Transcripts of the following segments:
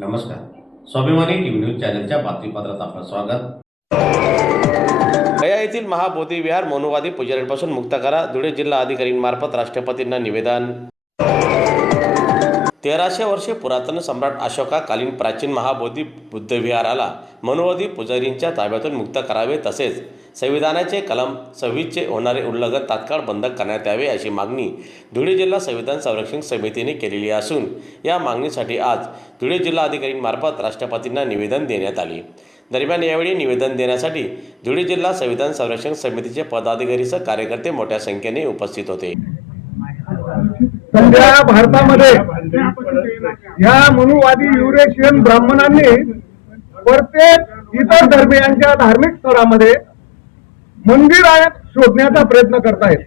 नमस्कार. स्वाभिमानी TV news चॅनलच्या बातमीपत्रात आपलं स्वागत. गया येथील महाबोधी विहार मनुवादी पुजाऱ्यांपासून मुक्त करा. धुळे जिल्हा अधिकाऱ्यांमार्फत राष्ट्रपतींना निवेदन. 1300 वर्षे पुरातन सम्राट अशोकाकालीन प्राचीन महाबोधी बुद्ध विहाराला मनुवादी पुजारींच्या ताब्यातून मुक्त करावे, तसेच संविधानाचे कलम 26चे होणारे उल्लंघन तात्काळ बंद करण्यात यावे अशी मागणी धुळे जिल्हा संविधान संरक्षण समितीने केलेली असून या मागणीसाठी आज धुळे जिल्हा अधिकाऱ्यांमार्फत राष्ट्रपतींना निवेदन देण्यात आले. दरम्यान यावेळी निवेदन देण्यासाठी धुळे जिल्हा संविधान संरक्षण समितीचे पदाधिकारीसह कार्यकर्ते मोठ्या संख्येने उपस्थित होते. सध्या भारतामध्ये ह्या मनुवादी युरेशियन ब्राह्मणांनी प्रत्येक इतर धर्मियांच्या धार्मिक स्थळामध्ये मंदिर शोधण्याचा प्रयत्न करतायत.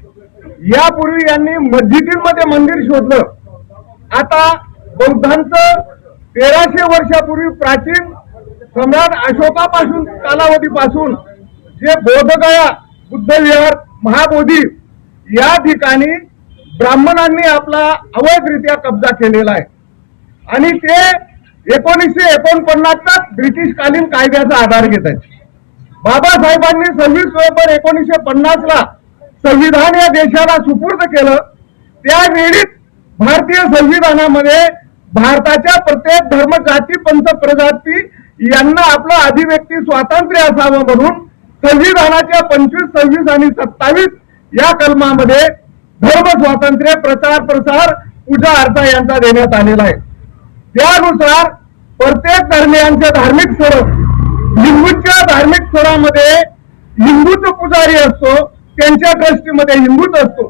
यापूर्वी यांनी मस्जिदींमध्ये मंदिर शोधलं. आता बौद्धांचं 1300 वर्षापूर्वी प्राचीन सम्राट अशोकापासून कालावधीपासून जे बोधगया बुद्ध विहार महाबोधी या ठिकाणी ब्राह्मणांनी आपला अवैधरित्या कब्जा केलेला आहे आणि ते 1949चा ब्रिटिशकालीन कायद्याचा आधार घेत आहेत. बाबासाहेबांनी 26 नोव्हेंबर 1950ला संविधान या देशाला सुपूर्द केलं. त्यावेळीच भारतीय संविधानामध्ये भारताच्या प्रत्येक धर्म जाती पंथ प्रजाती यांना आपलं अभिव्यक्ती स्वातंत्र्य असावं म्हणून संविधानाच्या 25, 26 आणि 27 या कलमामध्ये धर्म स्वातंत्र्य, प्रचार प्रसार, पूजा अर्चा यांचा देण्यात आलेला आहे. त्यानुसार प्रत्येक धर्मियांचे धार्मिक स्थळ, हिंदूंच्या धार्मिक स्थळामध्ये हिंदूच पुजारी असतो, त्यांच्या ट्रस्टीमध्ये हिंदूच असतो.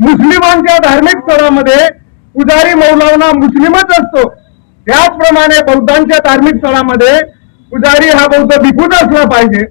मुस्लिमांच्या धार्मिक स्थळामध्ये पुजारी मौलाना मुस्लिमच असतो. त्याचप्रमाणे बौद्धांच्या धार्मिक स्थळामध्ये पुजारी हा बौद्ध भिक्खूच असला पाहिजे.